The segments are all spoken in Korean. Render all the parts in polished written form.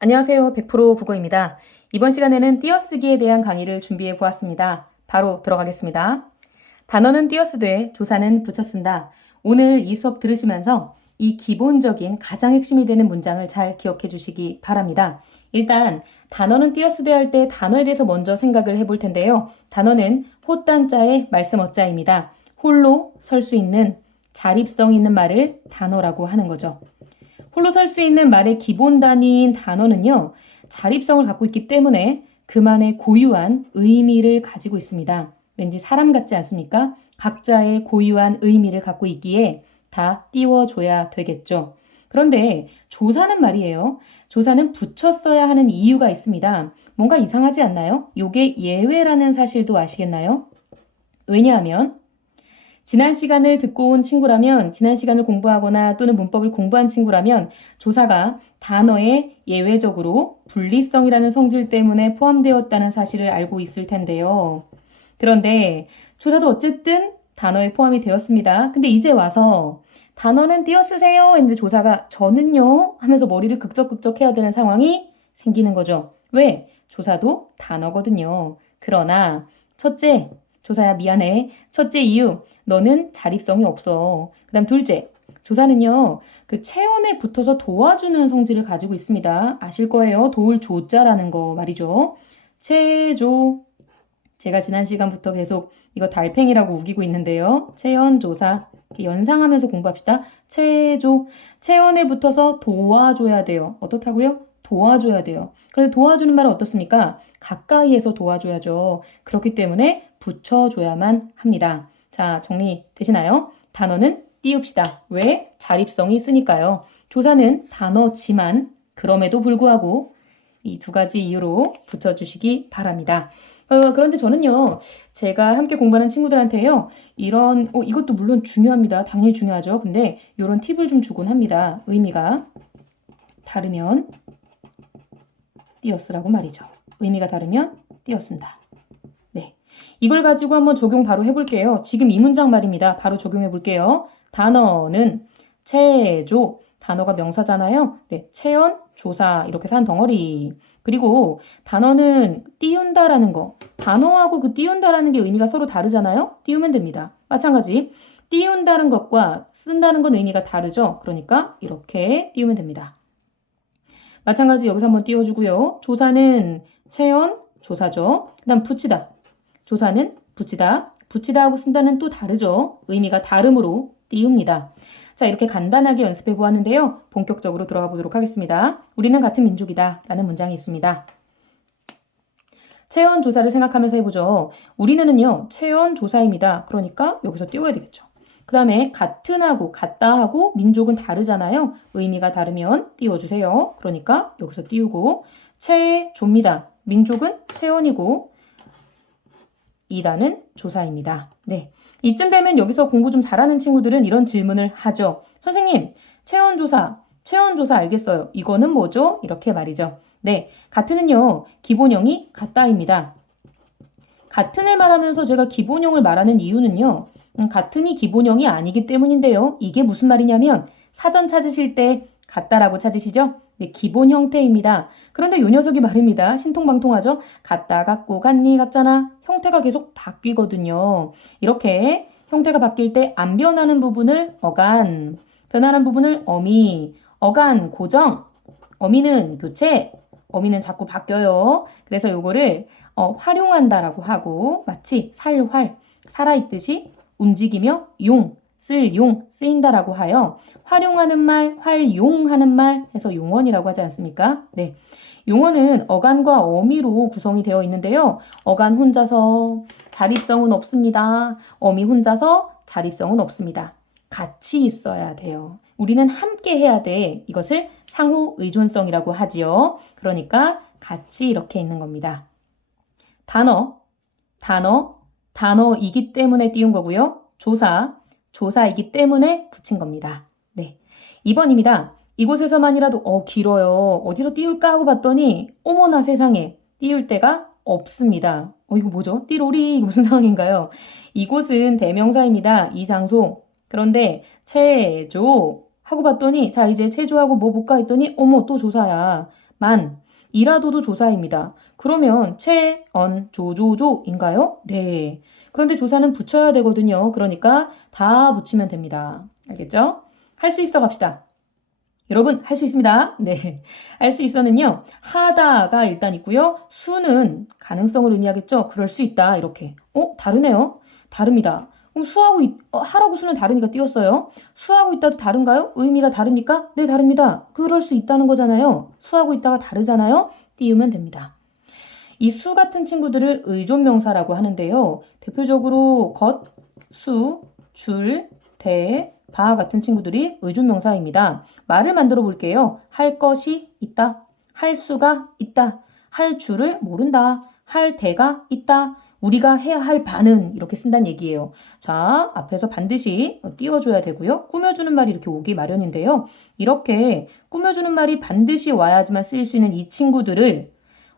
안녕하세요. 100% 국어입니다. 이번 시간에는 띄어쓰기에 대한 강의를 준비해 보았습니다. 바로 들어가겠습니다. 단어는 띄어쓰되 조사는 붙여 쓴다. 오늘 이 수업 들으시면서 이 기본적인 가장 핵심이 되는 문장을 잘 기억해 주시기 바랍니다. 일단 단어는 띄어쓰되 할 때 단어에 대해서 먼저 생각을 해볼 텐데요. 단어는 호딴자의 말씀 어자입니다. 홀로 설 수 있는 자립성 있는 말을 단어라고 하는 거죠. 홀로 설 수 있는 말의 기본 단위인 단어는요, 자립성을 갖고 있기 때문에 그만의 고유한 의미를 가지고 있습니다. 왠지 사람 같지 않습니까? 각자의 고유한 의미를 갖고 있기에 다 띄워줘야 되겠죠. 그런데 조사는 말이에요. 조사는 붙여 써야 하는 이유가 있습니다. 뭔가 이상하지 않나요? 요게 예외라는 사실도 아시겠나요? 왜냐하면 지난 시간을 듣고 온 친구라면, 지난 시간을 공부하거나 또는 문법을 공부한 친구라면 조사가 단어에 예외적으로 분리성이라는 성질 때문에 포함되었다는 사실을 알고 있을 텐데요. 그런데 조사도 어쨌든 단어에 포함이 되었습니다. 근데 이제 와서 단어는 띄어 쓰세요 했는데 조사가 저는요 하면서 머리를 극적극적 해야 되는 상황이 생기는 거죠. 왜? 조사도 단어거든요. 그러나 첫째, 조사야 미안해. 첫째 이유, 너는 자립성이 없어. 그 다음 둘째, 조사는요, 그 체온에 붙어서 도와주는 성질을 가지고 있습니다. 아실 거예요. 도울 조자라는 거 말이죠. 체조. 제가 지난 시간부터 계속 이거 달팽이라고 우기고 있는데요. 체온조사. 이렇게 연상하면서 공부합시다. 체조. 체온에 붙어서 도와줘야 돼요. 어떻다고요? 도와줘야 돼요. 그래서 도와주는 말은 어떻습니까? 가까이에서 도와줘야죠. 그렇기 때문에 붙여줘야만 합니다. 자, 정리되시나요? 단어는 띄웁시다. 왜? 자립성이 있으니까요. 조사는 단어지만 그럼에도 불구하고 이 두 가지 이유로 붙여주시기 바랍니다. 그런데 저는요, 제가 함께 공부하는 친구들한테요, 이것도 물론 중요합니다. 당연히 중요하죠. 근데 이런 팁을 좀 주곤 합니다. 의미가 다르면 띄어쓰라고 말이죠. 의미가 다르면 띄어쓴다. 네. 이걸 가지고 한번 적용 바로 해볼게요. 지금 이 문장 말입니다. 바로 적용해 볼게요. 단어는 체조. 단어가 명사잖아요. 네. 체언, 조사. 이렇게 산 덩어리. 그리고 단어는 띄운다라는 거. 단어하고 그 띄운다라는 게 의미가 서로 다르잖아요. 띄우면 됩니다. 마찬가지. 띄운다는 것과 쓴다는 건 의미가 다르죠. 그러니까 이렇게 띄우면 됩니다. 마찬가지 여기서 한번 띄워주고요. 조사는 체언, 조사죠. 그 다음 붙이다. 조사는 붙이다. 붙이다 하고 쓴다는 또 다르죠. 의미가 다름으로 띄웁니다. 자, 이렇게 간단하게 연습해 보았는데요. 본격적으로 들어가 보도록 하겠습니다. 우리는 같은 민족이다 라는 문장이 있습니다. 체언 조사를 생각하면서 해보죠. 우리는요, 체언 조사입니다. 그러니까 여기서 띄워야 되겠죠. 그 다음에 같은 하고 같다 하고 민족은 다르잖아요. 의미가 다르면 띄워주세요. 그러니까 여기서 띄우고 체조입니다. 민족은 체언이고 이다는 조사입니다. 네, 이쯤 되면 여기서 공부 좀 잘하는 친구들은 이런 질문을 하죠. 선생님, 체언조사 알겠어요. 이거는 뭐죠? 이렇게 말이죠. 네, 같은은요, 기본형이 같다입니다. 같은을 말하면서 제가 기본형을 말하는 이유는요, 같은이 기본형이 아니기 때문인데요. 이게 무슨 말이냐면 사전 찾으실 때 같다라고 찾으시죠? 네, 기본 형태입니다. 그런데 요 녀석이 말입니다. 신통방통하죠? 같다, 같고, 같니, 같잖아. 형태가 계속 바뀌거든요. 이렇게 형태가 바뀔 때 안 변하는 부분을 어간, 변하는 부분을 어미, 어간, 고정, 어미는 교체, 어미는 자꾸 바뀌어요. 그래서 요거를 활용한다라고 하고 마치 살활, 살아있듯이 움직이며 쓸 용, 쓰인다라고 하여 활용하는 말, 활용하는 말 해서 용언이라고 하지 않습니까? 네. 용언은 어간과 어미로 구성이 되어 있는데요. 어간 혼자서 자립성은 없습니다. 어미 혼자서 자립성은 없습니다. 같이 있어야 돼요. 우리는 함께 해야 돼. 이것을 상호 의존성이라고 하지요. 그러니까 같이 이렇게 있는 겁니다. 단어이기 때문에 띄운 거고요. 조사이기 때문에 붙인 겁니다. 네, 2번입니다. 이곳에서만이라도 길어요. 어디서 띄울까 하고 봤더니 어머나 세상에 띄울 데가 없습니다. 이거 뭐죠? 띠로리 이거 무슨 상황인가요? 이곳은 대명사입니다. 이 장소. 그런데 체조 하고 봤더니 자 이제 체조하고 뭐 볼까 했더니 어머 또 조사야. 만. 이라도도 조사입니다. 그러면 채, 언, 조, 조, 조인가요? 네. 그런데 조사는 붙여야 되거든요. 그러니까 다 붙이면 됩니다. 알겠죠? 할 수 있어 갑시다. 여러분, 할 수 있습니다. 네. 할 수 있어는요, 하다가 일단 있고요. 수는 가능성을 의미하겠죠? 그럴 수 있다. 이렇게. 다르네요. 다릅니다. 그럼 하라고 수는 다르니까 띄웠어요. 수하고 있다도 다른가요? 의미가 다릅니까? 네, 다릅니다. 그럴 수 있다는 거잖아요. 수하고 있다가 다르잖아요. 띄우면 됩니다. 이 수 같은 친구들을 의존명사라고 하는데요. 대표적으로 것, 수, 줄, 대, 바 같은 친구들이 의존명사입니다. 말을 만들어 볼게요. 할 것이 있다. 할 수가 있다. 할 줄을 모른다. 할 대가 있다. 우리가 해야 할 바는 이렇게 쓴다는 얘기예요. 자, 앞에서 반드시 띄워줘야 되고요. 꾸며주는 말이 이렇게 오기 마련인데요. 이렇게 꾸며주는 말이 반드시 와야지만 쓰일 수 있는 이 친구들을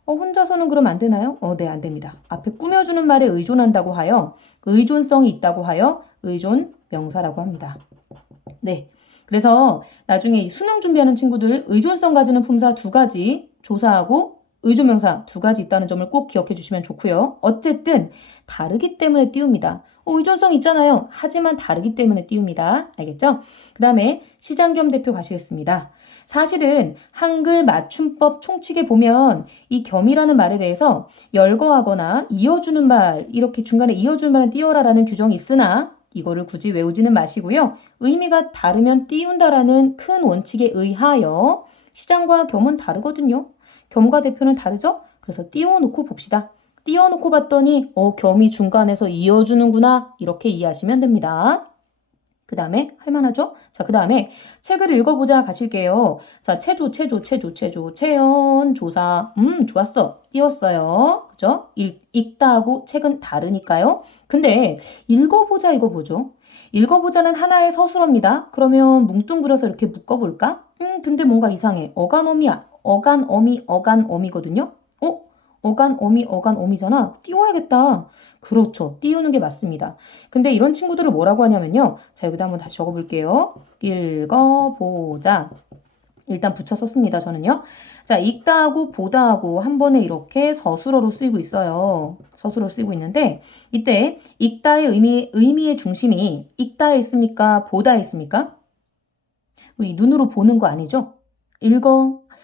혼자서는 그럼 안 되나요? 네, 안 됩니다. 앞에 꾸며주는 말에 의존한다고 하여, 의존성이 있다고 하여 의존 명사라고 합니다. 네. 그래서 나중에 수능 준비하는 친구들 의존성 가지는 품사 2가지, 조사하고 의존명사 2가지 있다는 점을 꼭 기억해 주시면 좋고요. 어쨌든 다르기 때문에 띄웁니다. 의존성 있잖아요. 하지만 다르기 때문에 띄웁니다. 알겠죠? 그 다음에 시장겸 대표 가시겠습니다. 사실은 한글 맞춤법 총칙에 보면 이 겸이라는 말에 대해서 열거하거나 이어주는 말, 이렇게 중간에 이어주는 말은 띄워라라는 규정이 있으나 이거를 굳이 외우지는 마시고요. 의미가 다르면 띄운다라는 큰 원칙에 의하여 시장과 겸은 다르거든요. 겸과 대표는 다르죠? 그래서 띄워놓고 봅시다. 띄워놓고 봤더니 겸이 중간에서 이어주는구나 이렇게 이해하시면 됩니다. 그 다음에 할만하죠? 자, 그 다음에 책을 읽어보자 가실게요. 자, 체조, 체연, 조사. 좋았어. 띄웠어요. 그죠? 읽다 하고 책은 다르니까요. 근데 읽어보자 이거 뭐죠? 읽어보자는 하나의 서술어입니다. 그러면 뭉뚱그려서 이렇게 묶어볼까? 근데 뭔가 이상해. 어간어미야. 어간어미거든요. 어간어미잖아. 띄워야겠다. 그렇죠. 띄우는 게 맞습니다. 근데 이런 친구들을 뭐라고 하냐면요. 자, 여기다 한번 다시 적어볼게요. 읽어보자. 일단 붙여 썼습니다. 저는요. 자, 읽다 하고 보다 하고 한 번에 이렇게 서술어로 쓰이고 있어요. 서술어로 쓰이고 있는데 이때 읽다의 의미의 중심이 읽다에 있습니까? 보다에 있습니까? 우리 눈으로 보는 거 아니죠?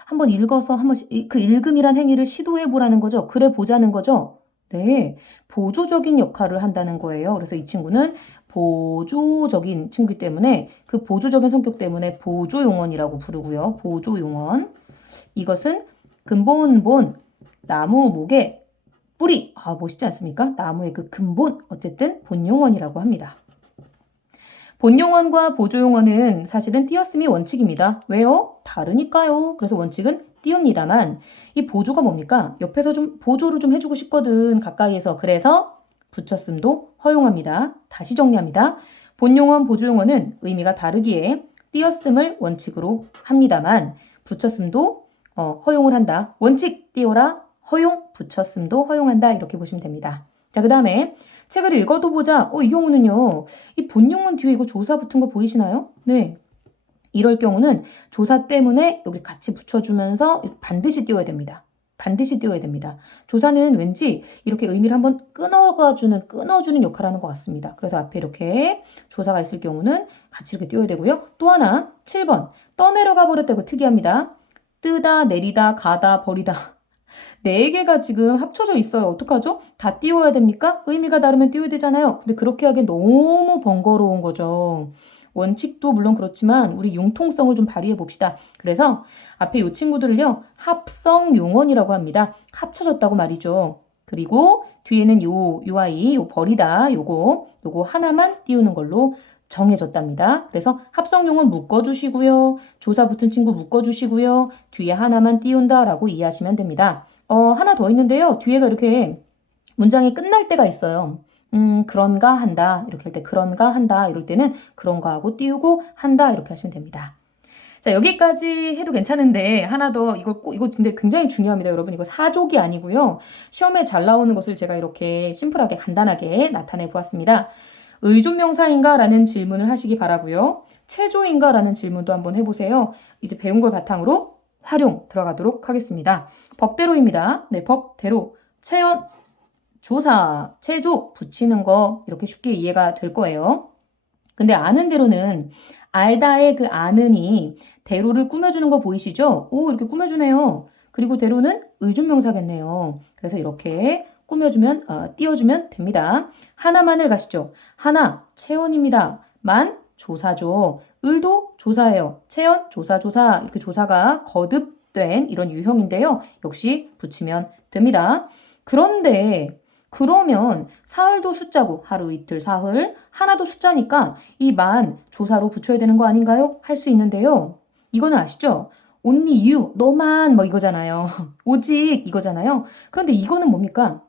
한번 읽어서 한 번씩 그 읽음이란 행위를 시도해 보라는 거죠. 그래 보자는 거죠. 네, 보조적인 역할을 한다는 거예요. 그래서 이 친구는 보조적인 친구이기 때문에 그 보조적인 성격 때문에 보조용언이라고 부르고요. 보조용언. 이것은 근본본, 나무, 목의 뿌리. 멋있지 않습니까? 나무의 그 근본. 어쨌든 본용언이라고 합니다. 본용언과 보조용언은 사실은 띄었음이 원칙입니다. 왜요? 다르니까요. 그래서 원칙은 띄웁니다만 이 보조가 뭡니까? 옆에서 좀 보조를 좀 해주고 싶거든. 가까이에서. 그래서 붙였음도 허용합니다. 다시 정리합니다. 본용언, 보조용언은 의미가 다르기에 띄었음을 원칙으로 합니다만 붙였음도 허용을 한다. 원칙 띄워라. 허용, 붙였음도 허용한다. 이렇게 보시면 됩니다. 자, 그 다음에 책을 읽어도 보자. 이 경우는요. 이 본용언 뒤에 이거 조사 붙은 거 보이시나요? 네. 이럴 경우는 조사 때문에 여기 같이 붙여주면서 반드시 띄워야 됩니다. 반드시 띄워야 됩니다. 조사는 왠지 이렇게 의미를 한번 끊어주는 역할을 하는 것 같습니다. 그래서 앞에 이렇게 조사가 있을 경우는 같이 이렇게 띄워야 되고요. 또 하나, 7번. 떠내려가 버렸다고 특이합니다. 뜨다, 내리다, 가다, 버리다. 4개가 지금 합쳐져 있어요. 어떡하죠? 다 띄워야 됩니까? 의미가 다르면 띄워야 되잖아요. 근데 그렇게 하기엔 너무 번거로운 거죠. 원칙도 물론 그렇지만 우리 융통성을 좀 발휘해 봅시다. 그래서 앞에 이 친구들을요. 합성 용언이라고 합니다. 합쳐졌다고 말이죠. 그리고 뒤에는 요 아이, 요 버리다, 요거 하나만 띄우는 걸로 정해졌답니다. 그래서 합성 용언 묶어주시고요. 조사 붙은 친구 묶어주시고요. 뒤에 하나만 띄운다라고 이해하시면 됩니다. 하나 더 있는데요. 뒤에가 이렇게 문장이 끝날 때가 있어요. 그런가 한다. 이렇게 할 때 그런가 한다. 이럴 때는 그런가 하고 띄우고 한다. 이렇게 하시면 됩니다. 자, 여기까지 해도 괜찮은데 하나 더 이거 근데 굉장히 중요합니다. 여러분 이거 사족이 아니고요. 시험에 잘 나오는 것을 제가 이렇게 심플하게 간단하게 나타내 보았습니다. 의존명사인가? 라는 질문을 하시기 바라고요. 체조인가? 라는 질문도 한번 해보세요. 이제 배운 걸 바탕으로 활용 들어가도록 하겠습니다. 법대로입니다. 네, 법대로. 체연, 조사, 체조 붙이는 거 이렇게 쉽게 이해가 될 거예요. 근데 아는 대로는 알다의 그 아는이 대로를 꾸며주는 거 보이시죠? 오, 이렇게 꾸며주네요. 그리고 대로는 의존명사겠네요. 그래서 이렇게 꾸며주면, 띄워주면 됩니다. 하나만을 가시죠. 하나, 체온입니다. 만, 조사죠. 을도 조사예요. 체온, 조사, 조사. 이렇게 조사가 거듭된 이런 유형인데요. 역시 붙이면 됩니다. 그런데 그러면 사흘도 숫자고 하루 이틀 사흘 하나도 숫자니까 이 만 조사로 붙여야 되는 거 아닌가요? 할 수 있는데요. 이거는 아시죠? only you, 너만 뭐 이거잖아요. 오직 이거잖아요. 그런데 이거는 뭡니까?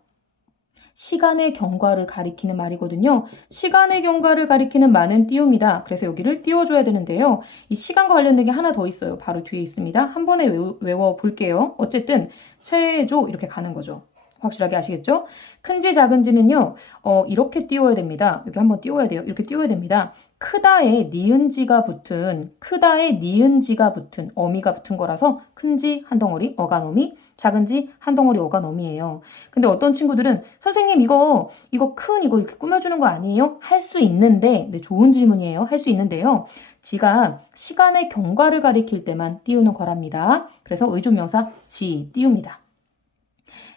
시간의 경과를 가리키는 말이거든요. 시간의 경과를 가리키는 만은 띄웁니다. 그래서 여기를 띄워줘야 되는데요. 이 시간과 관련된 게 하나 더 있어요. 바로 뒤에 있습니다. 한 번에 외워볼게요. 어쨌든 최조 이렇게 가는 거죠. 확실하게 아시겠죠? 큰지 작은지는요. 이렇게 띄워야 됩니다. 여기 한번 띄워야 돼요. 이렇게 띄워야 됩니다. 크다에 니은지가 붙은 어미가 붙은 거라서 큰지 한 덩어리 어간어미, 작은지 한 덩어리 어간어미예요. 근데 어떤 친구들은 선생님 이거 큰 이거 이렇게 꾸며주는 거 아니에요? 할 수 있는데 네, 좋은 질문이에요. 할 수 있는데요. 지가 시간의 경과를 가리킬 때만 띄우는 거랍니다. 그래서 의존명사 지 띄웁니다.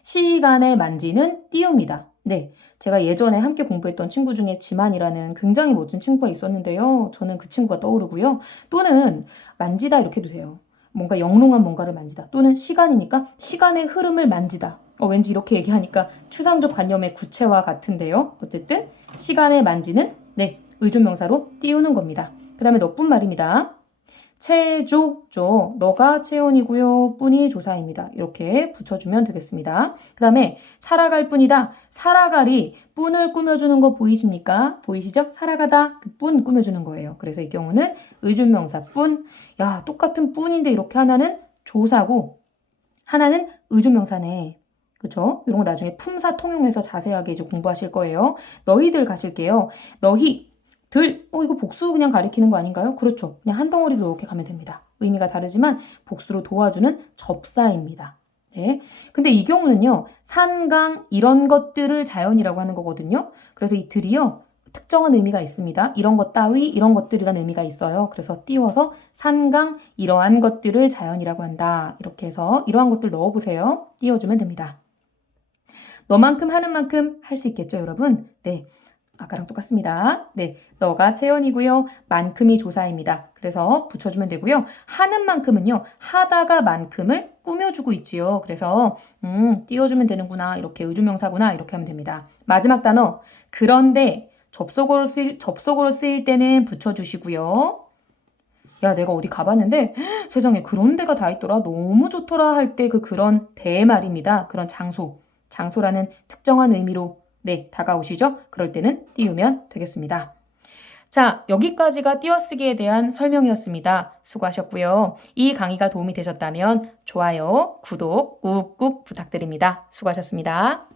시간의 만지는 띄웁니다. 네, 제가 예전에 함께 공부했던 친구 중에 지만이라는 굉장히 멋진 친구가 있었는데요. 저는 그 친구가 떠오르고요. 또는 만지다 이렇게 해도 돼요. 뭔가 영롱한 뭔가를 만지다. 또는 시간이니까 시간의 흐름을 만지다. 왠지 이렇게 얘기하니까 추상적 관념의 구체와 같은데요. 어쨌든 시간의 만지는 네, 의존명사로 띄우는 겁니다. 그 다음에 너뿐 말입니다. 체조죠. 너가 체온이고요. 뿐이 조사입니다. 이렇게 붙여주면 되겠습니다. 그 다음에 살아갈 뿐이다. 살아가리 뿐을 꾸며주는 거 보이십니까? 보이시죠? 살아가다 그 뿐 꾸며주는 거예요. 그래서 이 경우는 의존명사 뿐. 야, 똑같은 뿐인데 이렇게 하나는 조사고 하나는 의존명사네. 그쵸? 이런 거 나중에 품사 통용해서 자세하게 이제 공부하실 거예요. 너희들 가실게요. 너희 이거 복수 그냥 가리키는 거 아닌가요? 그렇죠. 그냥 한 덩어리로 이렇게 가면 됩니다. 의미가 다르지만 복수로 도와주는 접사입니다. 네. 근데 이 경우는요, 산강 이런 것들을 자연이라고 하는 거거든요. 그래서 이 들이요, 특정한 의미가 있습니다. 이런 것 따위, 이런 것들이라는 의미가 있어요. 그래서 띄워서 산강 이러한 것들을 자연이라고 한다. 이렇게 해서 이러한 것들 넣어보세요. 띄워주면 됩니다. 너만큼 하는 만큼 할 수 있겠죠, 여러분? 네. 아까랑 똑같습니다. 네, 너가 체온이고요. 만큼이 조사입니다. 그래서 붙여주면 되고요. 하는 만큼은요. 하다가 만큼을 꾸며주고 있지요. 그래서 띄워주면 되는구나. 이렇게 의존명사구나. 이렇게 하면 됩니다. 마지막 단어. 그런데 접속어로 쓰일 때는 붙여주시고요. 야, 내가 어디 가봤는데 세상에 그런 데가 다 있더라. 너무 좋더라 할 때 그런 데 말입니다. 그런 장소라는 특정한 의미로 네, 다가오시죠? 그럴 때는 띄우면 되겠습니다. 자, 여기까지가 띄어쓰기에 대한 설명이었습니다. 수고하셨고요. 이 강의가 도움이 되셨다면 좋아요, 구독 꾹꾹 부탁드립니다. 수고하셨습니다.